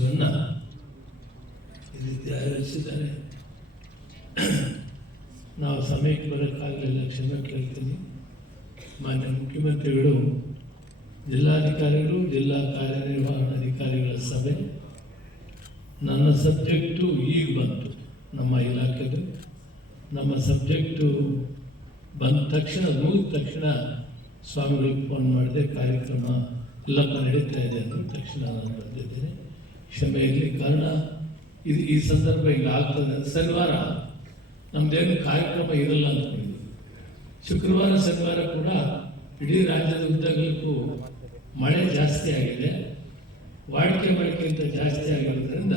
ಸಮಾವೇಶವನ್ನು ಈ ರೀತಿ ಆಯೋಜಿಸಿದ್ದಾರೆ ನಾವು ಸಮಯಕ್ಕೆ ಬರೋಕ್ಕಾಗಲಿಲ್ಲ, ಕ್ಷಮೆ ಕೇಳ್ತೀನಿ. ಮಾನ್ಯ ಮುಖ್ಯಮಂತ್ರಿಗಳು, ಜಿಲ್ಲಾಧಿಕಾರಿಗಳು, ಜಿಲ್ಲಾ ಕಾರ್ಯನಿರ್ವಹಣಾಧಿಕಾರಿಗಳ ಸಭೆ. ನನ್ನ ಸಬ್ಜೆಕ್ಟು ಈಗ ಬಂತು, ನಮ್ಮ ಇಲಾಖೆಗೆ ನಮ್ಮ ಸಬ್ಜೆಕ್ಟು ಬಂದ ತಕ್ಷಣ, ಮುಗಿದ ತಕ್ಷಣ ಸ್ವಾಮಿಗಳಿಗೆ ಫೋನ್ ಮಾಡಿದೆ, ಕಾರ್ಯಕ್ರಮ ಎಲ್ಲಪ್ಪ ನಡೀತಾ ಇದೆ ಅಂದರು ತಕ್ಷಣ ನಾನು ಬಂದಿದ್ದೇನೆ. ಕ್ಷಮೆ ಇರಲಿ ಕಾರಣ ಇದು ಈ ಸಂದರ್ಭ ಈಗ ಆಗ್ತದೆ. ಶನಿವಾರ ನಮ್ಮದೇನು ಕಾರ್ಯಕ್ರಮ ಇರಲ್ಲ ಅಂದ್ಕೊಂಡಿದ್ವಿ ಶುಕ್ರವಾರ, ಶನಿವಾರ ಕೂಡ ಇಡೀ ರಾಜ್ಯದ ಉದ್ದಗಲಕ್ಕೂ ಮಳೆ ಜಾಸ್ತಿ ಆಗಿದೆ. ವಾಡಿಕೆ ಮಳೆಗಿಂತ ಜಾಸ್ತಿ ಆಗಿರೋದ್ರಿಂದ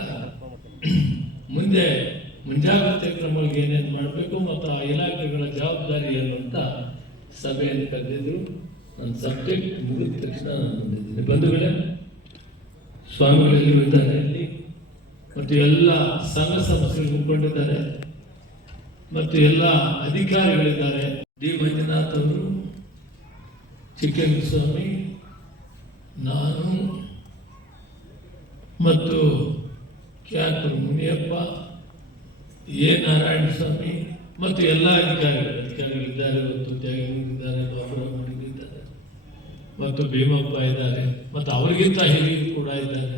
ಮುಂದೆ ಮುಂಜಾಗ್ರತೆ ಕ್ರಮಗಳಿಗೆ ಏನೇನು ಮಾಡಬೇಕು ಮತ್ತು ಆ ಇಲಾಖೆಗಳ ಜವಾಬ್ದಾರಿ ಏನು ಅಂತ ಸಭೆಯನ್ನು ಕರೆದಿದ್ರು. ನನ್ನ ಸಬ್ಜೆಕ್ಟ್ ಮುಗಿದ ತಕ್ಷಣ ನಾನು ಬಂದಿದ್ದೀನಿ. ಬಂಧುಗಳೇ ಸ್ವಾಮಿಗಳು ಇದ್ದಾರೆ ಮತ್ತು ಎಲ್ಲ ಸಂಘ ಸಮಸ್ಯೆಗಳು ಒಪ್ಪಿಕೊಂಡಿದ್ದಾರೆ ಮತ್ತು ಎಲ್ಲ ಅಧಿಕಾರಿಗಳಿದ್ದಾರೆ. ಡಿ. ಮಂಜುನಾಥ್ ಅವರು ಚಿಕ್ಕಸ್ವಾಮಿ ನಾನು ಮತ್ತು ಖ್ಯಾತರು ಮುನಿಯಪ್ಪ, ಎ. ನಾರಾಯಣ ಸ್ವಾಮಿ ಮತ್ತು ಎಲ್ಲ ಅಧಿಕಾರಿಗಳು. ಅಧಿಕಾರಿಗಳಿದ್ದಾರೆ ಮತ್ತು ತ್ಯಾಗಿದ್ದಾರೆ ಮತ್ತು ಭೀಮಪ್ಪ ಇದ್ದಾರೆ ಮತ್ತು ಅವರಿಗಿಂತ ಹಿರಿಯರು ಕೂಡ ಇದ್ದಾರೆ.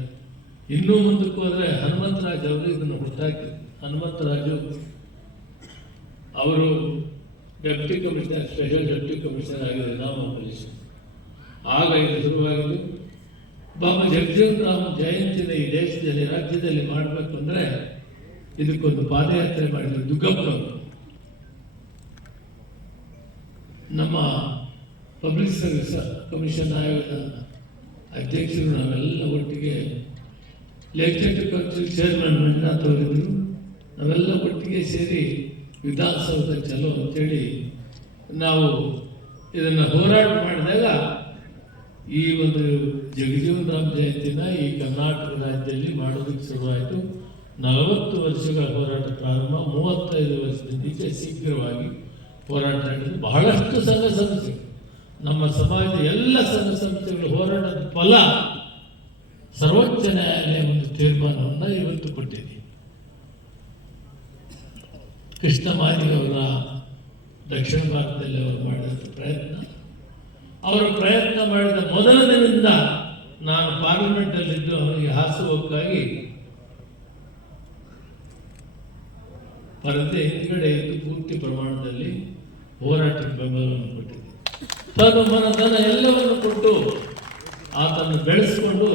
ಇನ್ನೂ ಮುಂದಕ್ಕೆ ಹೋದರೆ ಹನುಮಂತರಾಜ್ ಅವರು ಇದನ್ನು ಹುಟ್ಟಾಕಿ ಹನುಮಂತರಾಜು ಅವರು deputy commissioner special deputy commissioner ಆಗಿದ್ದಾರೆ ನಾಮಪಲಿಸಿ ಆಗ ಇದು ಶುರುವಾಗಿದ್ದು ಬಾಬಾ ರಾಮ ಜಯಂತಿನ ಈ ದೇಶದಲ್ಲಿ, ರಾಜ್ಯದಲ್ಲಿ ಮಾಡಬೇಕು ಅಂದರೆ ಇದಕ್ಕೊಂದು ಪಾದಯಾತ್ರೆ ಮಾಡಿದ್ರು ದುಗ್ಗಪ್ಪ ನಮ್ಮ ಪಬ್ಲಿಕ್ ಸರ್ವಿಸ್ ಕಮಿಷನ್ ಆಯೋಗದ ಅಧ್ಯಕ್ಷರು ನಾವೆಲ್ಲ ಒಟ್ಟಿಗೆ ಲೆಜಿಸ್ಲೇಟಿವ್ ಕೌನ್ಸಿಲ್ ಚೇರ್ಮನ್ ಮಂಜುನಾಥ್ ಅವರಿದ್ದರು ನಾವೆಲ್ಲ ಒಟ್ಟಿಗೆ ಸೇರಿ ವಿಧಾನಸೌಧ ಚಲೋ ಅಂತೇಳಿ ನಾವು ಇದನ್ನು ಹೋರಾಟ ಮಾಡಿದಾಗ ಈ ಒಂದು ರಾಮ್ ಜಯಂತಿನ ಈ ಕರ್ನಾಟಕ ರಾಜ್ಯದಲ್ಲಿ ಮಾಡೋದಕ್ಕೆ ಶುರುವಾಯಿತು. ನಲವತ್ತು ವರ್ಷಗಳ ಹೋರಾಟ ಪ್ರಾರಂಭ, ಮೂವತ್ತೈದು ವರ್ಷದಿಂದ ಶೀಘ್ರವಾಗಿ ಹೋರಾಟ ನಡೆದು ಬಹಳಷ್ಟು ಸಂಘ ಸಂಸ್ಥೆಗಳು ನಮ್ಮ ಸಮಾಜದ ಎಲ್ಲ ಸಂಘ ಸಂಸ್ಥೆಗಳು ಹೋರಾಟದ ಫಲ ಸರ್ವೋಚ್ಚ ನ್ಯಾಯಾಲಯ ಒಂದು ತೀರ್ಮಾನವನ್ನು ಇವತ್ತು ಕೊಟ್ಟಿದೆ. ಕೃಷ್ಣ ಮಾದಿಗವರ ದಕ್ಷಿಣ ಭಾರತದಲ್ಲಿ ಅವರು ಮಾಡಿದ ಪ್ರಯತ್ನ. ಅವರು ಪ್ರಯತ್ನ ಮಾಡಿದ ಮೊದಲ ದಿನದಿಂದ ನಾನು ಪಾರ್ಲಿಮೆಂಟಲ್ಲಿದ್ದು ಅವರಿಗೆ ಹಾಸುವಕ್ಕಾಗಿ ಪರದೆ ಹಿಂದ್ಗಡೆ ಇದ್ದು ಪೂರ್ತಿ ಪ್ರಮಾಣದಲ್ಲಿ ಹೋರಾಟಕ್ಕೆ ಬೆಂಬಲವನ್ನು ತನ್ನ ತನ್ನ ಎಲ್ಲವನ್ನು ಕೊಟ್ಟು ಆತನ್ನು ಬೆಳೆಸಿಕೊಂಡು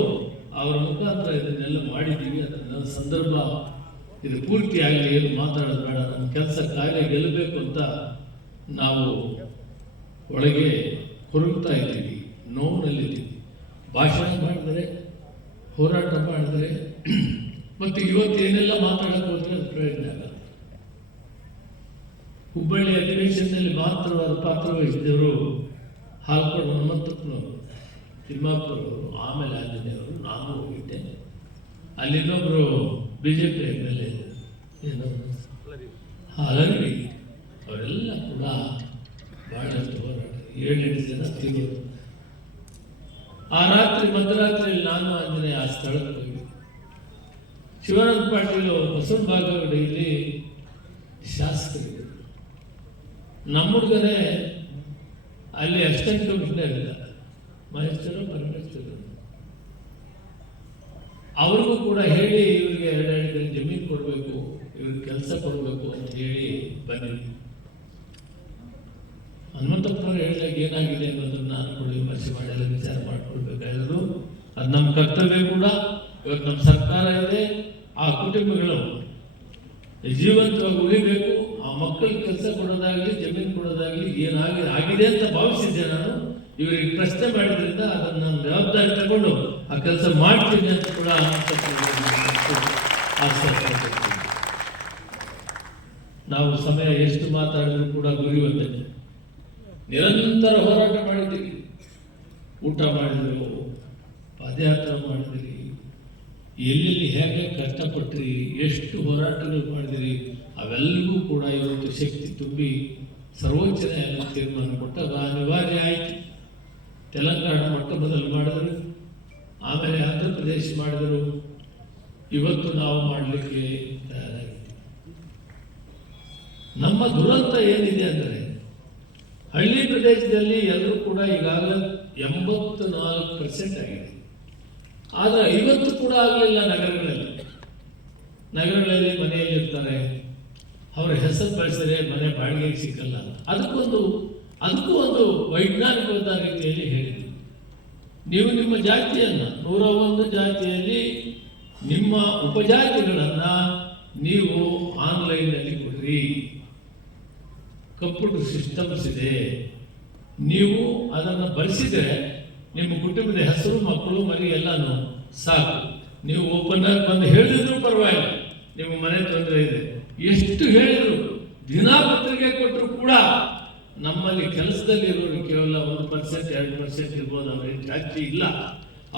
ಅವರ ಮುಖಾಂತರ ಇದನ್ನೆಲ್ಲ ಮಾಡಿದ್ದೀವಿ. ಅದನ್ನ ಸಂದರ್ಭ ಇದು ಪೂರ್ತಿ ಆಗಲಿ ಏನು ಮಾತಾಡೋದು ಬೇಡ. ನಮ್ಮ ಕೆಲಸ ಕಾರ್ಯ ಗೆಲ್ಲಬೇಕು ಅಂತ ನಾವು ಒಳಗೆ ಹೊರಗ್ತಾ ಇದ್ದೀವಿ, ನೋವಿನಲ್ಲಿದ್ದೀವಿ. ಭಾಷಣ ಮಾಡಿದರೆ, ಹೋರಾಟ ಮಾಡಿದರೆ, ಮತ್ತು ಇವತ್ತು ಏನೆಲ್ಲ ಮಾತಾಡೋದು ಅಂದರೆ ಅದು ಪ್ರಯೋಜನ ಆಗಲ್ಲ. ಹುಬ್ಬಳ್ಳಿ ಅಧಿವೇಶನದಲ್ಲಿ ಮಾತ್ರವಾದ ಪಾತ್ರ ವಹಿಸಿದವರು ಹಾಲ್ಕೊಂಡು ಹನುಮಂತಪ್ಪನು ತಿಮ್ಮಾಪುರ ಆಮೇಲೆ ಆಂಜನೇಯವರು, ನಾನು ಹೋಗಿದ್ದೆ. ಅಲ್ಲಿ ಇನ್ನೊಬ್ಬರು B J P M L A ಏನು? ಅವರೆಲ್ಲ ಕೂಡ ಬಹಳಷ್ಟು ಹೋರಾಟ. ಏಳೆಂಟು ಜನ ತಿಂಗಳು ಆ ರಾತ್ರಿ, ಮಧ್ಯರಾತ್ರಿಯಲ್ಲಿ ನಾನು ಅಂದರೆ ಆ ಸ್ಥಳಕ್ಕೆ ಹೋಗಿ ಶಿವಾನಂದ ಪಾಟೀಲ್ ಬಸವನ ಬಾಗೇವಾಡಿಯಲ್ಲಿ ಶಾಸಕರಿದ್ದರು. ನಮ್ಮ ಹುಡುಗನೇ ಅಲ್ಲಿ ಅಸಿಸ್ಟೆಂಟ್ ಕಮಿಷನರ್ ಇಲ್ಲ ಮಹೇಶ್ವರ, ಪರಮೇಶ್ವರು. ಅವ್ರಿಗೂ ಕೂಡ ಹೇಳಿ ಇವರಿಗೆ ಎರಡೆರಡು ಜಮೀನು ಕೊಡಬೇಕು ಇವ್ರಿಗೆ ಕೆಲಸ ಕೊಡಬೇಕು ಅಂತ ಹೇಳಿ ಬನ್ನಿ. ಹನುಮಂತಪ್ಪನವ್ರು ಹೇಳಿದಾಗ ಏನಾಗಿದೆ ಅನ್ನೋದನ್ನ ನಾನು ಕೂಡ ವಿಮರ್ಶೆ ಮಾಡಿ ಎಲ್ಲ ವಿಚಾರ ಮಾಡ್ಕೊಳ್ಬೇಕಾದ್ರು ಅದು ನಮ್ಮ ಕರ್ತವ್ಯ ಕೂಡ, ಇವತ್ತು ನಮ್ಮ ಸರ್ಕಾರ ಇದೆ, ಆ ಕುಟುಂಬಗಳು ಜೀವಂತವಾಗಿ ಉಳಿಬೇಕು. ಆ ಮಕ್ಕಳಿಗೆ ಕೆಲಸ ಕೊಡೋದಾಗಲಿ, ಜಮೀನು ಕೊಡೋದಾಗಲಿ ಏನಾಗಿ ಆಗಿದೆ ಅಂತ ಭಾವಿಸಿದ್ದೆ ನಾನು. ಇವರಿಗೆ ಪ್ರಶ್ನೆ ಮಾಡಿದ್ರಿಂದ ಅದನ್ನು ನಾನು ಜವಾಬ್ದಾರಿ ತಗೊಂಡು ಆ ಕೆಲಸ ಮಾಡ್ತೀನಿ ಅಂತ ಕೂಡ ನಾವು ಸಮಯ ಎಷ್ಟು ಮಾತಾಡಿದ್ರು ಕೂಡ ಒಂದೇ ನಿರಂತರ ಹೋರಾಟ ಮಾಡಿದ್ದೀವಿ. ಊಟ ಮಾಡಿದ್ರು, ಪಾದಯಾತ್ರೆ ಮಾಡಿದಿರಿ. ಎಲ್ಲೆಲ್ಲಿ ಹೇಗೆ ಕಷ್ಟಪಟ್ಟಿರಿ ಎಷ್ಟು ಹೋರಾಟಗಳು ಮಾಡಿದಿರಿ ಅವೆಲ್ಲವೂ ಕೂಡ ಇವತ್ತು ಶಕ್ತಿ ತುಂಬಿ ಸರ್ವೋಚ್ಚ ನ್ಯಾಯಾಲಯ ತೀರ್ಮಾನ ಕೊಟ್ಟಾಗ ಅನಿವಾರ್ಯ ಆಯಿತು. ತೆಲಂಗಾಣ ಮಟ್ಟ ಬದಲು ಮಾಡಿದರು. ಆಮೇಲೆ ಆಂಧ್ರಪ್ರದೇಶ ಮಾಡಿದರು. ಇವತ್ತು ನಾವು ಮಾಡಲಿಕ್ಕೆ ತಯಾರಾಗಿದ್ದೀವಿ. ನಮ್ಮ ದುರಂತ ಏನಿದೆ ಅಂದರೆ, ಹಳ್ಳಿ ಪ್ರದೇಶದಲ್ಲಿ ಎಲ್ಲರೂ ಕೂಡ ಈಗಾಗಲೇ ಎಂಬತ್ತು ನಾಲ್ಕು ಪರ್ಸೆಂಟ್ ಆಗಿದೆ. ಆದರೆ ಐವತ್ತು ಕೂಡ ಆಗಲಿಲ್ಲ ನಗರಗಳಲ್ಲಿ. ನಗರಗಳಲ್ಲಿ ಮನೆಯಲ್ಲಿ ಇರ್ತಾರೆ ಅವರ ಹೆಸರು ಬಳಸಿದರೆ ಮನೆ ಬಾಡಿಗೆಗೆ ಸಿಕ್ಕಲ್ಲ ಅದಕ್ಕೊಂದು ಅದಕ್ಕೂ ಒಂದು ವೈಜ್ಞಾನಿಕವಾದ ರೀತಿಯಲ್ಲಿ ಹೇಳಿದ್ವಿ ನೀವು ನಿಮ್ಮ ಜಾತಿಯನ್ನು ನೂರ ಒಂದು ಜಾತಿಯಲ್ಲಿ ನಿಮ್ಮ ಉಪಜಾತಿಗಳನ್ನು ನೀವು ಆನ್ಲೈನ್ನಲ್ಲಿ ಕೊಡ್ರಿ. ಕಂಪ್ಯೂಟರ್ ಸಿಸ್ಟಮ್ಸ್ ಇದೆ ನೀವು ಅದನ್ನು ಬಳಸಿದರೆ ನಿಮ್ಮ ಕುಟುಂಬದ ಹೆಸರು, ಮಕ್ಕಳು, ಮರಿ ಎಲ್ಲಾನು ಸಾಕು. ನೀವು ಓಪನ್ ಆಗಿ ಬಂದು ಹೇಳಿದ್ರು ಪರವಾಗಿಲ್ಲ. ನಿಮ್ಮ ಮನೆ ತೊಂದರೆ ಇದೆ. ಎಷ್ಟು ಹೇಳಿದ್ರು, ದಿನಪತ್ರಿಕೆ ಕೊಟ್ಟರು ಕೂಡ ನಮ್ಮಲ್ಲಿ ಕೆಲಸದಲ್ಲಿ ಇರೋರು ಕೇವಲ ಒಂದು ಪರ್ಸೆಂಟ್ ಎರಡು ಪರ್ಸೆಂಟ್ ಇರ್ಬೋದು ಅವ್ರಿಗೆ ಜಾಸ್ತಿ ಇಲ್ಲ.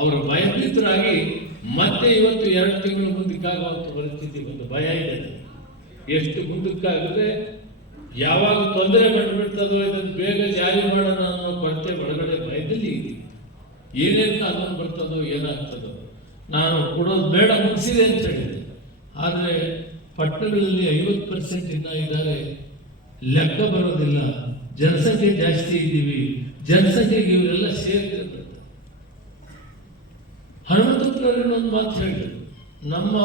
ಅವರು ಭಯಭೀತರಾಗಿ ಮತ್ತೆ ಇವತ್ತು ಎರಡು ತಿಂಗಳು ಮುಂದಕ್ಕಾಗುವಂಥ ಪರಿಸ್ಥಿತಿ ಒಂದು ಭಯ ಇದೆ. ಎಷ್ಟು ಮುಂದಕ್ಕಾಗದೆ ಯಾವಾಗ ತೊಂದರೆ ಕಂಡುಬಿಡ್ತದೋ ಇದನ್ನು ಬೇಗ ಜಾರಿ ಮಾಡೋಣ ಅನ್ನೋ ಕೊರತೆ ಒಳಗಡೆ ಭಯದಲ್ಲಿ ಇದೆ. ಏನೇನು ಕಾನೂನು ಬರ್ತದೋ ಏನಾಗ್ತದೋ, ನಾನು ಕೊಡೋದು ಬೇಡ ಮುಗಿಸಿದೆ ಅಂತ ಹೇಳಿದೆ ಆದರೆ ಪಟ್ಟಣಗಳಲ್ಲಿ ಐವತ್ತು ಪರ್ಸೆಂಟ್ ಇನ್ನ ಇದ್ದಾರೆ. ಲೆಕ್ಕ ಬರೋದಿಲ್ಲ. ಜನಸಂಖ್ಯೆ ಜಾಸ್ತಿ ಇದ್ದೀವಿ. ಜನಸಂಖ್ಯೆಗೆ ಇವರೆಲ್ಲ ಹನುಮಂತಪ್ಪನವರು ಒಂದು ಮಾತು ಹೇಳಿದರು. ನಮ್ಮ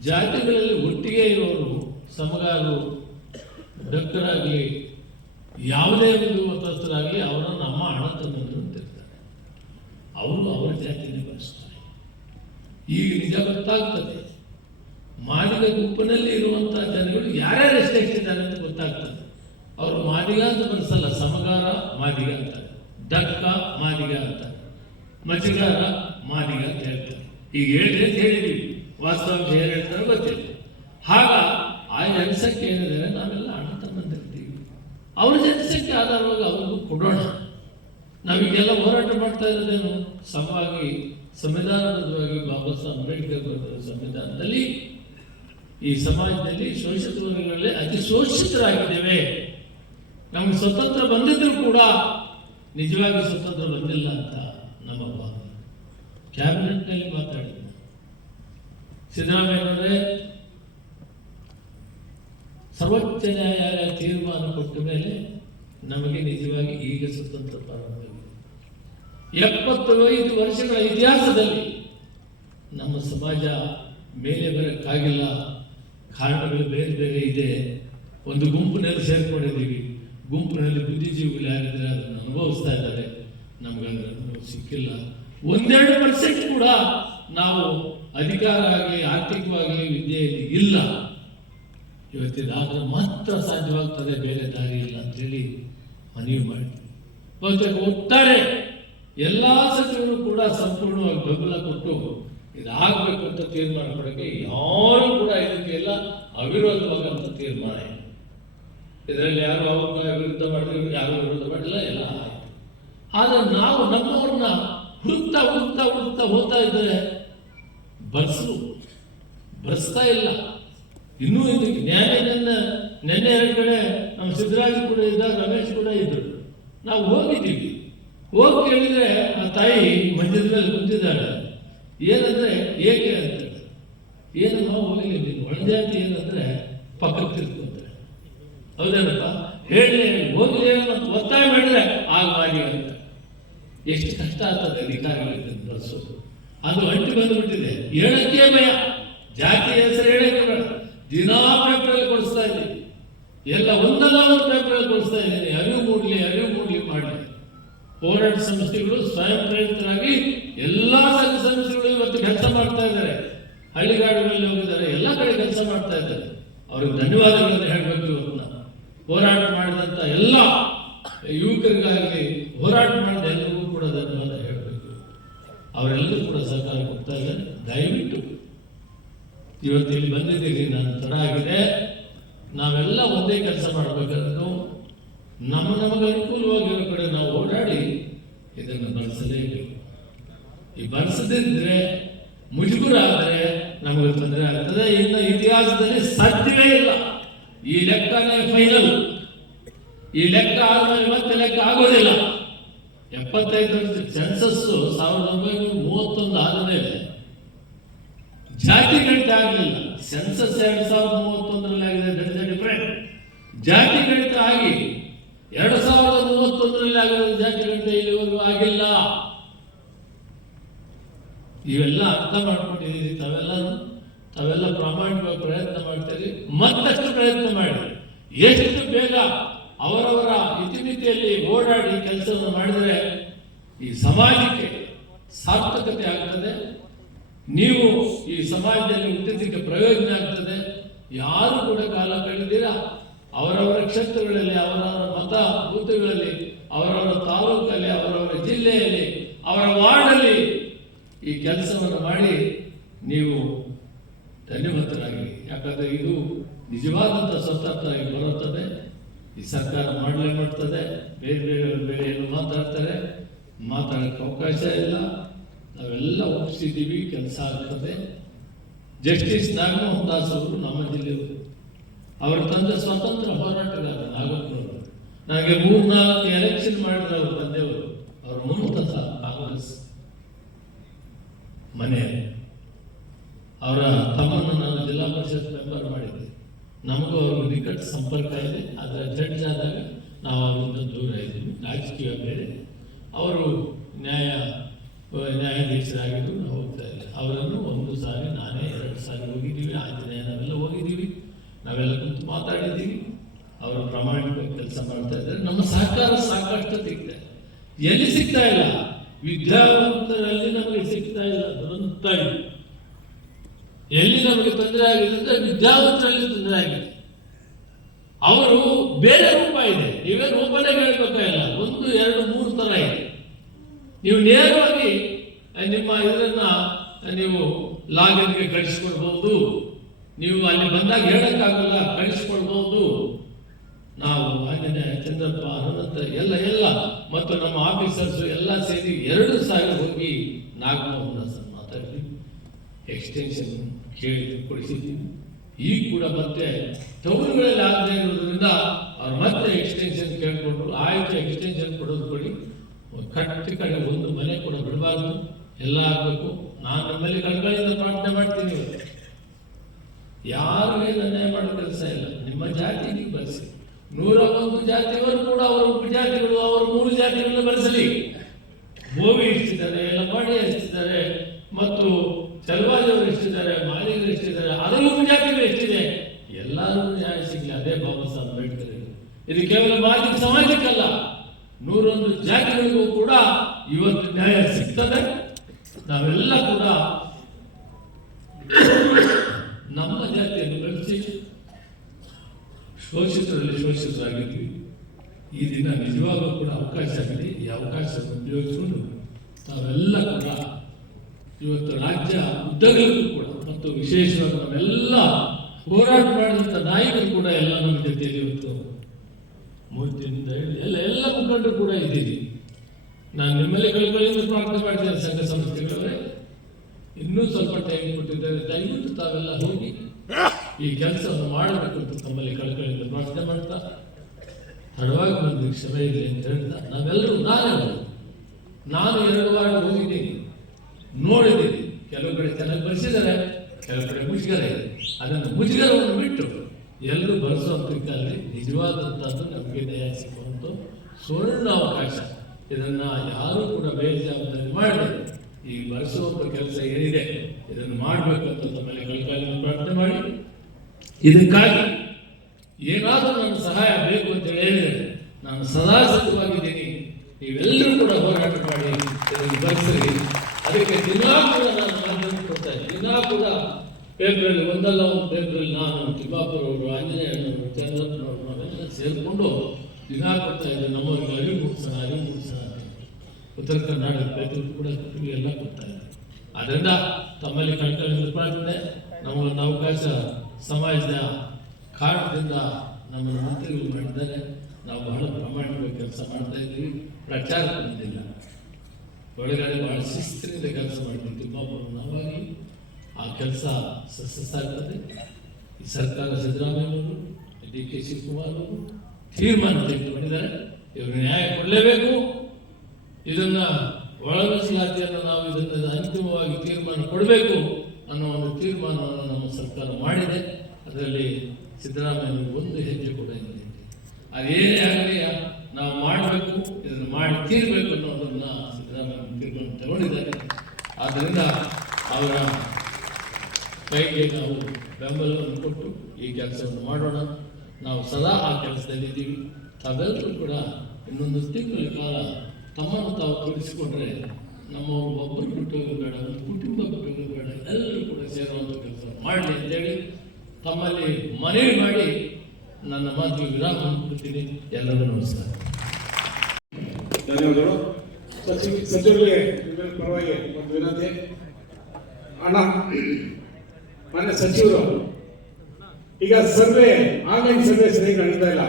ಜಾತಿಗಳಲ್ಲಿ ಒಟ್ಟಿಗೆ ಇರೋರು, ಸಮಗಾರು ಡಾಕ್ಟರಾಗಲಿ ಯಾವುದೇ ಒಂದು ಮತಸ್ಥರಾಗಲಿ ಅವರನ್ನು ನಮ್ಮ ಹಣ ತಮ್ಮಂದರು ಅಂತಿರ್ತಾರೆ ಅವರು ಅವರ ಜಾತಿನೇ ಬಳಸ್ತಾರೆ. ಈಗ ನಿಜ ಗೊತ್ತಾಗ್ತದೆ. ಮಾದಿಗ ಗುಂಪಿನಲ್ಲಿ ಇರುವಂಥ ಜನಗಳು ಯಾರ್ಯಾರು ಎಷ್ಟೆಷ್ಟಿದ್ದಾರೆ ಅಂತ ಗೊತ್ತಾಗ್ತದೆ. ಅವರು ಮಾದಿಗ ಅಂತ ಮನಸ್ಸಲ್ಲ ಸಮಗಾರ ಮಾದಿಗ ಅಂತ. ಡಕ್ಕ ಮಾದಿಗ ಅಂತ. ಮಜಿಗಾರ ಮಾದಿಗ ಅಂತ ಹೇಳ್ತಾರೆ. ಈಗ ಹೇಳಿದ್ರೆ ಅಂತ ಹೇಳಿದ್ವಿ. ವಾಸ್ತವಾಂಶ ಏನು ಹೇಳ್ತಾರೆ ಗೊತ್ತಿಲ್ಲ. ಹಾಗ ಆ ಜನಸಂಖ್ಯೆ ಏನಿದೆ, ನಾವೆಲ್ಲ ಹಣ ತಂದಿರ್ತೀವಿ ಅವ್ರ ಜನಸಂಖ್ಯೆ ಆಧಾರವಾಗಿ ಅವ್ರಿಗೂ ಕೊಡೋಣ. ನಮಗೆಲ್ಲ ಹೋರಾಟ ಮಾಡ್ತಾ ಇರೋದೇನು? ಸಮವಾಗಿ ಸಂವಿಧಾನಬದ್ಧವಾಗಿ ಬಾಬಾ ಸಾಹೇಬ್ ಅಂಬೇಡ್ಕರ್ ಸಂವಿಧಾನದಲ್ಲಿ ಈ ಸಮಾಜದಲ್ಲಿ ಶೋಷಿತ ವರ್ಗಗಳಲ್ಲಿ ಅತಿ ಶೋಷಿತರಾಗಿದ್ದೇವೆ. ನಮ್ಗೆ ಸ್ವತಂತ್ರ ಬಂದಿದ್ರು ಕೂಡ ನಿಜವಾಗಿ ಸ್ವತಂತ್ರ ಬಂದಿಲ್ಲ ಅಂತ ನಮ್ಮ ಭಾವನೆ. ಕ್ಯಾಬಿನೆಟ್ನಲ್ಲಿ ಸಿದ್ದರಾಮಯ್ಯ ಸಿದ್ದರಾಮಯ್ಯನವರೇ ಸರ್ವೋಚ್ಚ ನ್ಯಾಯಾಲಯ ತೀರ್ಮಾನ ಕೊಟ್ಟ ಮೇಲೆ ನಮಗೆ ನಿಜವಾಗಿ ಈಗ ಸ್ವತಂತ್ರ ಪ್ರಾರಂಭವಾಗಿದೆ ಎಪ್ಪತ್ತೈದು ವರ್ಷಗಳ ಇತಿಹಾಸದಲ್ಲಿ ನಮ್ಮ ಸಮಾಜ ಮೇಲೆ ಬರೋಕ್ಕಾಗಿಲ್ಲ. ಕಾರಣಗಳು ಬೇರೆ ಬೇರೆ ಇದೆ. ಒಂದು ಗುಂಪಿನಲ್ಲಿ ಸೇರ್ಕೊಂಡಿದ್ದೀವಿ. ಗುಂಪಿನಲ್ಲಿ ಬುದ್ಧಿಜೀವಿಗಳು ಯಾರಿದ್ರೆ ಅದನ್ನು ಅನುಭವಿಸ್ತಾ ಇದ್ದಾರೆ. ನಮ್ಗೆ ಸಿಕ್ಕಿಲ್ಲ. ಒಂದೆರಡು ಪರ್ಸೆಂಟ್ ಕೂಡ ನಾವು ಅಧಿಕಾರ ಆಗಲಿ ಆರ್ಥಿಕವಾಗಿ ವಿದ್ಯೆಯಲ್ಲಿ ಇಲ್ಲ. ಇವತ್ತಿದಾದ್ರೆ ಮಾತ್ರ ಸಾಧ್ಯವಾಗ್ತದೆ, ಬೇರೆ ದಾರಿ ಇಲ್ಲ ಅಂತೇಳಿ ಮನವಿ ಮಾಡಿ ಬಹುತೇಕ ಒಟ್ಟಾರೆ ಎಲ್ಲ ಸಚಿವರು ಕೂಡ ಸಂಪೂರ್ಣವಾಗಿ ಬೆಂಬಲ ಕೊಟ್ಟು ಇದಾಗಬೇಕು ಅಂತ ತೀರ್ಮಾನ ಪಡೋಕ್ಕೆ ಯಾರು ಕೂಡ ಇದಕ್ಕೆ ಎಲ್ಲ ಅವಿರೋಧವಾದಂಥ ತೀರ್ಮಾನ ಇದೆ. ಇದರಲ್ಲಿ ಯಾರು ಅವ್ರ ವಿರುದ್ಧ ಮಾಡಿದ್ರು ಯಾರು ವಿರೋಧ ಮಾಡಿಲ್ಲ ಎಲ್ಲ ಆದರೆ ನಾವು ನಮ್ಮವ್ರನ್ನ ಹುಡುಕ್ತಾ ಹುಡುಕ್ತಾ ಹುಡುಕ್ತಾ ಹೋಗ್ತಾ ಇದ್ದರೆ ಬರ್ಸು ಬರ್ಸ್ತಾ ಇಲ್ಲ. ಇನ್ನೂ ಇದಕ್ಕೆ ನ್ಯಾಯ ನನ್ನ, ನೆನ್ನೆ ಎರಡು ನಮ್ಮ ಸಿದ್ದರಾಜ್ ಕೂಡ ಇದ್ದ ರಮೇಶ್ ಕೂಡ ಇದ್ದರು ನಾವು ಹೋಗಿದ್ದೀವಿ. ಹೋಗಿ ಕೇಳಿದ್ರೆ ಆ ತಾಯಿ ಮಂದಿರದಲ್ಲಿ ಕುಂತಿದ್ದಾಳೆ ಏನಂದ್ರೆ ಏಕೆ ಅಂತ. ಏನು ಹೋಗಲಿ ನೀವು ಒಳಜಾತಿ ಏನಂದ್ರೆ ಪಕ್ಕಕ್ಕೆ ತಿರ್ಕೊಂತಾರೆ ಹೌದೇನಪ್ಪ? ಹೇಳಿ ಹೋಗಲಿ ಅಂತ ಒತ್ತಾಯ ಮಾಡಿದ್ರೆ ಆಗವಾಗಿ ಅಂತ. ಎಷ್ಟು ಕಷ್ಟ ಆಗ್ತದೆ ಅಧಿಕಾರಿಗಳಿಗೆ ಬಳಸೋದು ಅದು ಅಂಟಿ ಬಂದುಬಿಟ್ಟಿದೆ. ಹೇಳಕ್ಕೆ ಭಯ. ಜಾತಿ ಹೆಸರು ಹೇಳಕ್ಕೆ ಬೇಡ ದಿನಾ ಪೇಪರಲ್ಲಿ ಕೊಡಿಸ್ತಾ ಇದ್ದೀನಿ. ಎಲ್ಲ ಒಂದಲ್ಲ ಒಂದು ಪೇಪರಲ್ಲಿ ಕೊಡಿಸ್ತಾ ಇದ್ದೀನಿ. ಅರಿವು ಮೂಡಲಿ ಅರಿವು ಮೂಡಲಿ ಮಾಡಲಿ. ಹೋರಾಟ ಸಂಸ್ಥೆಗಳು ಸ್ವಯಂ ಪ್ರೇರಿತರಾಗಿ ಎಲ್ಲ ಸಂಘ ಸಂಸ್ಥೆಗಳು ಇವತ್ತು ಕೆಲಸ ಮಾಡ್ತಾ ಇದ್ದಾರೆ. ಹಳ್ಳಿಗಾಡುಗಳಲ್ಲಿ ಹೋಗಿದ್ದಾರೆ, ಎಲ್ಲ ಕಡೆ ಕೆಲಸ ಮಾಡ್ತಾ ಇದ್ದಾರೆ. ಅವ್ರಿಗೆ ಧನ್ಯವಾದಗಳನ್ನು ಹೇಳಬೇಕು ಇವತ್ತು ಹೋರಾಟ ಮಾಡಿದಂಥ ಎಲ್ಲ ಯುವಕರಿಗಾಗಿ ಹೋರಾಟ ಮಾಡಿದ ಎಲ್ಲರಿಗೂ ಕೂಡ ಧನ್ಯವಾದ ಹೇಳಬೇಕು. ಅವರೆಲ್ಲರೂ ಕೂಡ ಸಹಕಾರ ಕೊಡ್ತಾ ಇದ್ದಾರೆ. ದಯವಿಟ್ಟು ಇವತ್ತು ಇಲ್ಲಿ ಬಂದಿದ್ದೀರಿ, ನಾನು ತಡ ಆಗಿದೆ. ನಾವೆಲ್ಲ ಒಂದೇ ಕೆಲಸ ಮಾಡಬೇಕಾದ್ದು ನಮ್ಮ ನಮಗೆ ಅನುಕೂಲವಾಗಿರೋ ಕಡೆ ನಾವು ಓಡಾಡಿ ಇದನ್ನು ಬಳಸಲೇಬೇಕು. ಈ ಬಳಸದಿದ್ರೆ ಮುಜುಗುರ ಆದರೆ ನಮಗೆ ತೊಂದರೆ ಆಗ್ತದೆ, ಇನ್ನು ಇತಿಹಾಸದಲ್ಲಿ ಸಾಧ್ಯವೇ ಇಲ್ಲ. ಈ ಲೆಕ್ಕನೇ ಫೈನಲ್ ಈ ಲೆಕ್ಕ ಆದ್ಮೇಲೆ ಮತ್ತೆ ಲೆಕ್ಕ ಆಗೋದಿಲ್ಲ. ಎಪ್ಪತ್ತೈದು ಸೆನ್ಸಸ್ ಸಾವಿರದ ಒಂಬೈನೂರ ಮೂವತ್ತೊಂದು ಆದಮೇಲೆ ಜಾತಿ ಗಣಿತ ಆಗಲಿಲ್ಲ. ಸೆನ್ಸಸ್ ಎರಡ್ ಸಾವಿರದ ಮೂವತ್ತೊಂದರಲ್ಲಿ ಆಗಿದೆ ಡಿಫರೆಂಟ್ ಜಾತಿ ಗಣಿತ ಆಗಿ ಎರಡು ಸಾವಿರದ ಮೂವತ್ತೊಂದರಲ್ಲಿ ಆಗಿರೋ ವಿದ್ಯಾರ್ಥಿ ಗಣಿತ ಇಲ್ಲಿವರೆಗೂ ಆಗಿಲ್ಲ. ಇವೆಲ್ಲ ಅರ್ಥ ಮಾಡ್ಕೊಂಡಿದ್ದೀರಿ ತಾವೆಲ್ಲ ತಾವೆಲ್ಲ ಪ್ರಾಮಾಣಿಕವಾಗಿ ಪ್ರಯತ್ನ ಮಾಡ್ತೀರಿ. ಮತ್ತಷ್ಟು ಪ್ರಯತ್ನ ಮಾಡಿ. ಎಷ್ಟು ಬೇಗ ಅವರವರ ಇತಿಮಿತಿಯಲ್ಲಿ ಓಡಾಡಿ ಕೆಲಸವನ್ನು ಮಾಡಿದರೆ ಈ ಸಮಾಜಕ್ಕೆ ಸಾರ್ಥಕತೆ ಆಗ್ತದೆ. ನೀವು ಈ ಸಮಾಜದಲ್ಲಿ ಉತ್ತೇಜಕ್ಕೆ ಪ್ರಯೋಜನ ಆಗ್ತದೆ. ಯಾರು ಕೂಡ ಕಾಲ ಕಳೆದಿರ? ಅವರವರ ಕ್ಷೇತ್ರಗಳಲ್ಲಿ, ಅವರವರ ಮತ ಬೂತುಗಳಲ್ಲಿ ಅವರವರ ತಾಲೂಕಲ್ಲಿ, ಅವರವರ ಜಿಲ್ಲೆಯಲ್ಲಿ, ಅವರ ವಾರ್ಡಲ್ಲಿ ಈ ಕೆಲಸವನ್ನು ಮಾಡಿ ನೀವು ಧನ್ಯವಂತರಾಗಿ. ಯಾಕಂದ್ರೆ ಇದು ನಿಜವಾದಂಥ ಸ್ವತಂತ್ರವಾಗಿ ಬರುತ್ತದೆ. ಈ ಸರ್ಕಾರ ಮಾಡಲೇ ಮಾಡ್ತದೆ. ಬೇರೆ ಬೇರೆ ಬೇರೆ ಏನು ಮಾತಾಡ್ತಾರೆ. ಮಾತಾಡೋಕ್ಕೆ ಅವಕಾಶ ಇಲ್ಲ. ನಾವೆಲ್ಲ ಒಪ್ಪಿಸಿದ್ದೀವಿ. ಕೆಲಸ ಆಗ್ತದೆ. ಜಸ್ಟಿಸ್ ನಾಗಮೋಹನ್ ದಾಸ್ ಅವರು ನಮ್ಮ ಜಿಲ್ಲೆಯವರು ಅವರ ತಂದೆ ಸ್ವತಂತ್ರ ಹೋರಾಟಗಾರ ನಾಗಪ್ಪನವರು ನನಗೆ ಮೂರ್ನಾಲ್ಕು ಎಲೆಕ್ಷನ್ ಮಾಡಿದ್ರು ಅವ್ರ ತಂದೆಯವರು. ಅವರ ಮುನ್ಮುಖ ಕಾಂಗ್ರೆಸ್ ಮನೆ. ಅವರ ತಮ್ಮನ್ನು ನಾನು ಜಿಲ್ಲಾ ಪರಿಷತ್ ಮೆಂಬರ್ ಮಾಡಿದ್ದೆ. ನಮಗೂ ಅವ್ರಿಗೆ ನಿಕಟ ಸಂಪರ್ಕ ಇದೆ. ಅದರ ಜಡ್ಜ್ ಆದಾಗ ನಾವು ಅವರಿಂದ ದೂರ ಇದ್ದೀವಿ ರಾಜಕೀಯ ಬೇರೆ. ಅವರು ನ್ಯಾಯ, ನ್ಯಾಯಾಧೀಶರಾಗಿದ್ದು ನಾವು ಹೋಗ್ತಾ ಇಲ್ಲ ಅವರನ್ನು ಒಂದು ಸಾರಿ ನಾನೇ, ಎರಡು ಸಾರಿ ಹೋಗಿದ್ದೀವಿ. ಆಂಜನೇಯ ನಾವೆಲ್ಲ ಹೋಗಿದ್ದೀವಿ. ನಾವೆಲ್ಲ ಕುಂತು ಮಾತಾಡಿದ್ದೀವಿ. ಅವರು ಪ್ರಾಮಾಣಿಕವಾಗಿ ಕೆಲಸ ಮಾಡ್ತಾ ಇದ್ದಾರೆ. ನಮ್ಮ ಸಹಕಾರ ಸಾಕಷ್ಟು ಸಿಗ್ತಾ ಇದೆ. ಎಲ್ಲಿ ಸಿಗ್ತಾ ಇಲ್ಲ? ವಿದ್ಯಾವಂತರಲ್ಲಿ ನಮಗೆ ಸಿಗ್ತಾ ಇಲ್ಲ. ದುರಂತ ಎಲ್ಲಿ ನಮಗೆ ತೊಂದರೆ ಆಗಿದೆ ಅಂದ್ರೆ ವಿದ್ಯಾವಂತರಲ್ಲಿ ತೊಂದರೆ ಆಗಿದೆ. ಅವರು ಬೇರೆ ರೂಪ ಇದೆ. ನೀವೇ ರೂಪನೇ ಹೇಳ್ಬೇಕಾಗಿಲ್ಲ ಒಂದು, ಎರಡು, ಮೂರು ತರ ಇದೆ. ನೀವು ನೇರವಾಗಿ ನಿಮ್ಮ ಇದನ್ನ ನೀವು ಲಾಗಿನ್ಗೆ ಕಳಿಸ್ಕೊಡ್ಬಹುದು ನೀವು ಅಲ್ಲಿ ಬಂದಾಗ ಹೇಳಕ್ಕಾಗಲ್ಲ, ಕಳಿಸ್ಕೊಳ್ಬಹುದು. ನಾವು ಆಂಜನೇಯ ಚಂದ್ರಪ್ಪ ಹನುಮಂತ ಎಲ್ಲ ಎಲ್ಲ, ಮತ್ತು ನಮ್ಮ ಆಫೀಸರ್ಸ್ ಎಲ್ಲ ಸೇರಿ ಎರಡು ಸಾವಿರ ಹೋಗಿ ನಾಗಮೋಹನ ಮಾತಾಡಿದ್ವಿ ಎಕ್ಸ್ಟೆನ್ಷನ್ ಕೇಳಿ ಕೊಡಿಸಿದ್ದೀವಿ ಈಗ ಕೂಡ ಮತ್ತೆ ಟೌನ್ಗಳಲ್ಲಿ ಆಗದೆ ಇರೋದ್ರಿಂದ ಅವ್ರು ಮತ್ತೆ ಎಕ್ಸ್ಟೆನ್ಷನ್ ಕೇಳ್ಕೊಂಡು, ಆಯ್ತು ಎಕ್ಸ್ಟೆನ್ಷನ್ ಕೊಡೋದು ಕೊಡಿ. ಕಟ್ಟ ಕಡೆ ಒಂದು ಮನೆ ಕೂಡ ಬಿಡಬಾರ್ದು. ಎಲ್ಲ ಆಗಬೇಕು. ನಾನು ನಮ್ಮಲ್ಲಿ ಕಣ್ಗಳಿಂದ ಪ್ರಾರ್ಥನೆ ಮಾಡ್ತೀನಿ. ಯಾರಿಗೆ ಅನ್ಯಾಯ ಮಾಡೋ ಕೆಲಸ ಇಲ್ಲ. ನಿಮ್ಮ ಜಾತಿ ಜಾತಿಗೆ ಬಳಸಿ ನೂರ ಒಂದು ಜಾತಿಯವರು ಕೂಡ ಅವರು ಉಪಜಾತಿಗಳು, ಅವರು ಮೂರು ಜಾತಿಗಳನ್ನು ಬಳಸಲಿ ಭೂಮಿ ಇಷ್ಟಿದ್ದಾರೆ ಎಲ್ಲ ಮಾಡಿ ಮತ್ತು ಚಲವಾದಿಯವರು ಎಷ್ಟಿದ್ದಾರೆ ಮಾಲಿಗರು ಎಷ್ಟಿದ್ದಾರೆ ಅದರ ಉಪಜಾತಿಗಳು ಎಷ್ಟಿದೆ ಎಲ್ಲರೂ ನ್ಯಾಯ ಸಿಗಲಿ ಅದೇ ಬಾಬಾ ಸಾಹೇಬ್ ಅಂಬೇಡ್ಕರ್ ಇದು ಕೇವಲ ಮಾದಿಗ ಸಮಾಜಕ್ಕಲ್ಲ ನೂರೊಂದು ಜಾತಿಗಳಿಗೂ ಕೂಡ ಇವತ್ತು ನ್ಯಾಯ ಸಿಗ್ತದೆ ನಾವೆಲ್ಲ ಕೂಡ ನಮ್ಮ ಜಾತಿಯನ್ನು ಬೆಳೆಸಿ ಶೋಷಿತರಲ್ಲಿ ಶೋಷಿತರಾಗಿದ್ವಿ ಈ ದಿನ ನಿಜವಾಗ್ಲೂ ಕೂಡ ಅವಕಾಶ ಆಗಿದೆ ಈ ಅವಕಾಶವನ್ನು ಉಪಯೋಗಿಸಿಕೊಂಡು ತಾವೆಲ್ಲ ಕೂಡ ಇವತ್ತು ರಾಜ್ಯ ಉದ್ದಗಲಕ್ಕೂ ಕೂಡ ಮತ್ತು ವಿಶೇಷವಾಗಿ ನಾವೆಲ್ಲ ಹೋರಾಟ ಮಾಡಿದಂಥ ನಾಯಕರು ಕೂಡ ಎಲ್ಲ ನಮ್ಮ ಜೊತೆಯಲ್ಲಿ ಇವತ್ತು ಮೂರ್ತಿಯಿಂದ ಹೇಳಿ ಎಲ್ಲ ಎಲ್ಲ ಮುಖಂಡರು ಕೂಡ ಇದ್ದೀವಿ ನಾನು ನಿಮ್ಮಲ್ಲಿ ಕಳ್ಕೊಳ್ಳಿಂದ ಪ್ರಾರ್ಥನೆ ಮಾಡ್ತೇನೆ ಸಂಘ ಸಂಸ್ಥೆಗಳವರೇ. ಇನ್ನೂ ಸ್ವಲ್ಪ ಟೈಮ್ ಕೊಟ್ಟಿದ್ದಾರೆ. ದಯವಿಟ್ಟು ತಾವೆಲ್ಲ ಹೋಗಿ ಈ ಕೆಲಸವನ್ನು ಮಾಡಬೇಕು ಅಂತ ತಮ್ಮಲ್ಲಿ ಕಳ್ಕೊಳ್ಳಿಂದ ಪ್ರಾರ್ಥನೆ ಮಾಡ್ತಾ ತಡವಾಗಿ ಬಂದು ಕ್ಷಮೆ ಇರಲಿ ಅಂತ ಹೇಳಿದ. ನಾವೆಲ್ಲರೂ ನಾನೇ ನಾನು ಎರಡು ವಾರ ಹೋಗಿದ್ದೀನಿ, ನೋಡಿದ್ದೀನಿ. ಕೆಲವು ಕಡೆ ಚೆನ್ನಾಗಿ ಬರೆಸಿದ್ದಾರೆ, ಕೆಲವು ಕಡೆ ಮುಜುಗರ ಇದೆ ಅದನ್ನು ಮುಜುಗರವನ್ನು ಬಿಟ್ಟು ಎಲ್ಲರೂ ಬಳಸುವಂತಲ್ಲಿ ನಿಜವಾದಂಥದ್ದು ನಮಗೆ ಸಿಗುವಂಥ ಸುವರ್ಣ ಅವಕಾಶ. ಇದನ್ನು ಯಾರೂ ಕೂಡ ಬೇಜವಾಬ್ದಾರಿ ಮಾಡದೆ ಈ ಬಳಸುವಂಥ ಕೆಲಸ ಏನಿದೆ, ಇದನ್ನು ಮಾಡಬೇಕು ಅಂತ ತಮ್ಮಲ್ಲಿ ಕಳ್ಕಾಲಿನ ಪ್ರಾರ್ಥನೆ ಮಾಡಿ. ಇದಕ್ಕಾಗಿ ಏನಾದರೂ ನನ್ನ ಸಹಾಯ ಬೇಕು ಅಂತ ಹೇಳಿದರೆ ನಾನು ಸದಾ ಸಿದ್ಧವಾಗಿದ್ದೀನಿ ನೀವೆಲ್ಲರೂ ಕೂಡ ಹೋರಾಟ ಮಾಡಿ. ಇದನ್ನು ಅದಕ್ಕೆ ದಿನಾ ಕೂಡ ನಾನು ಮಾಧ್ಯಮ ಕೊಡ್ತಾ ದಿನಾ ಕೂಡ ಪೇಪರಲ್ಲಿ ಒಂದಲ್ಲ ಒಂದು ಪೇಪರಲ್ಲಿ ನಾನು ತಿಮ್ಮಾಪುರ ಅವರು ಆಂಜನೇಯನವರು ಚಂದ್ರಪ್ಪನವರು ನಾವೆಲ್ಲ ಸೇರಿಕೊಂಡು ದಿನಾ ಕೊಡ್ತಾ ಇದ್ದೆ. ನಮ್ಮವರಿಗೆ ಅರಿವು ಮುಗಿಸೋಣ ಅರಿವು ಮುಗಿಸೋಣ ಉತ್ತರ ಕರ್ನಾಟಕ ಪೇಪರ್ ಕೂಡ ಎಲ್ಲ ಕೊಡ್ತಾ ಇದ್ದಾರೆ ಅದರಿಂದ ತಮ್ಮಲ್ಲಿ ಕಳ್ಕೊಳ್ಳಿ ಪ್ರಾರ್ಥನೆ ನಮ್ಮ ಅವಕಾಶ ಸಮಾಜದ ಕಾರಣದಿಂದ ನಮ್ಮ ಮಂತ್ರಿಗಳು ಮಾಡಿದ್ದಾರೆ. ನಾವು ಬಹಳ ಪ್ರಮಾಣದ ಕೆಲಸ ಮಾಡ್ತಾ ಇದ್ದೀವಿ. ಪ್ರಚಾರ ಬಂದಿಲ್ಲ. ಒಳಗಡೆ ಬಹಳ ಶಿಸ್ತಿನಿಂದ ಕೆಲಸ ಮಾಡಿದ್ವಿ ತುಂಬ ನಾವಾಗಿ ಆ ಕೆಲಸ ಸಕ್ಸಸ್ ಈ ಸರ್ಕಾರ ಸಿದ್ದರಾಮಯ್ಯವರು ಡಿ ಕೆ ಶಿವಕುಮಾರ್ ಅವರು ತೀರ್ಮಾನ ತೆಗೆದುಕೊಂಡಿದ್ದಾರೆ. ಇವರು ನ್ಯಾಯ ಕೊಡಲೇಬೇಕು. ಇದನ್ನ ಒಳಗಿಸಲಾದ್ಯನ್ನು ನಾವು ಇದನ್ನ ಅಂತಿಮವಾಗಿ ತೀರ್ಮಾನ ಕೊಡಬೇಕು ಅನ್ನೋ ಒಂದು ತೀರ್ಮಾನವನ್ನು ನಮ್ಮ ಸರ್ಕಾರ ಮಾಡಿದೆ. ಅದರಲ್ಲಿ ಸಿದ್ದರಾಮಯ್ಯ ಒಂದು ಹೆಜ್ಜೆ ಕೂಡ ಇದೆ ಅದೇನೇ ಆಗಲಿ, ನಾವು ಮಾಡಬೇಕು, ಇದನ್ನು ಮಾಡಿ ತೀರ್ಬೇಕು ಅನ್ನೋದನ್ನ ಸಿದ್ದರಾಮಯ್ಯ ತೀರ್ಮಾನ ತಗೊಂಡಿದ್ದಾರೆ. ಆದ್ದರಿಂದ ಅವರ ಕೈಗೆ ನಾವು ಬೆಂಬಲವನ್ನು ಕೊಟ್ಟು ಈ ಕೆಲಸವನ್ನು ಮಾಡೋಣ. ನಾವು ಸದಾ ಆ ಕೆಲಸದಲ್ಲಿ ಇದ್ದೀವಿ. ತಾವೆಲ್ಲರೂ ಕೂಡ ಇನ್ನೊಂದು ತಿಂಗಳ ಕಾಲ ತಮ್ಮನ್ನು ತಾವು ತೊಡಗಿಸಿಕೊಂಡ್ರೆ ನಮ್ಮವರು ಒಬ್ಬರು ಬಿಟ್ಟು ಬೇಡ ಒಂದು ಕುಟುಂಬ ಬಿಟ್ಟು ಬೇಡ, ಎಲ್ಲರೂ ಕೂಡ ಸೇರುವಂಥ ಕೆಲಸ ಮಾಡಲಿ ಅಂತೇಳಿ ತಮ್ಮಲ್ಲಿ ಮನವಿ ಮಾಡಿ ನನ್ನ ಮಾತಿಗೆ ವಿರಾಮ ಕೊಡ್ತೀನಿ. ಎಲ್ಲರಿಗೂ ನಮಸ್ಕಾರ. ಧನ್ಯವಾದಗಳು. ಸಚಿವ ಸಚಿವರಿಗೆ ಪರವಾಗಿ ಒಂದು ವಿನಂತಿ. ಅಣ್ಣ ಮಾನ್ಯ ಸಚಿವರು ಈಗ ಸರ್ವೆ ಆನ್ಲೈನ್ ಸರ್ವೆ ಸರಿಯಾಗಿ ನಡೀತಾ ಇಲ್ಲ.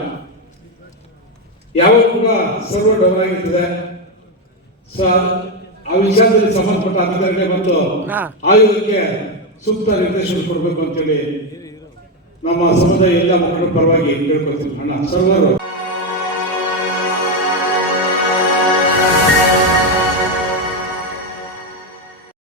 ಯಾವಾಗ ಕೂಡ ಸರ್ವರ್ ಡೌನ್ ಆಗಿರ್ತದೆ. ಸೊ ಆ ವಿಚಾರದಲ್ಲಿ ಸಂಬಂಧಪಟ್ಟ ಅಧಿಕಾರಿಗಳೇ ಬಂದು ಆಯೋಗಕ್ಕೆ ಸೂಕ್ತ ನಿರ್ದೇಶನ ಕೊಡಬೇಕು ಅಂತೇಳಿ ನಮ್ಮ ಸಮುದಾಯ ಎಲ್ಲ ಮಕ್ಕಳ ಪರವಾಗಿ ಕೇಳ್ಕೊಳ್ತೀನಿ ಅಣ್ಣ? ಸರ್ವರ್.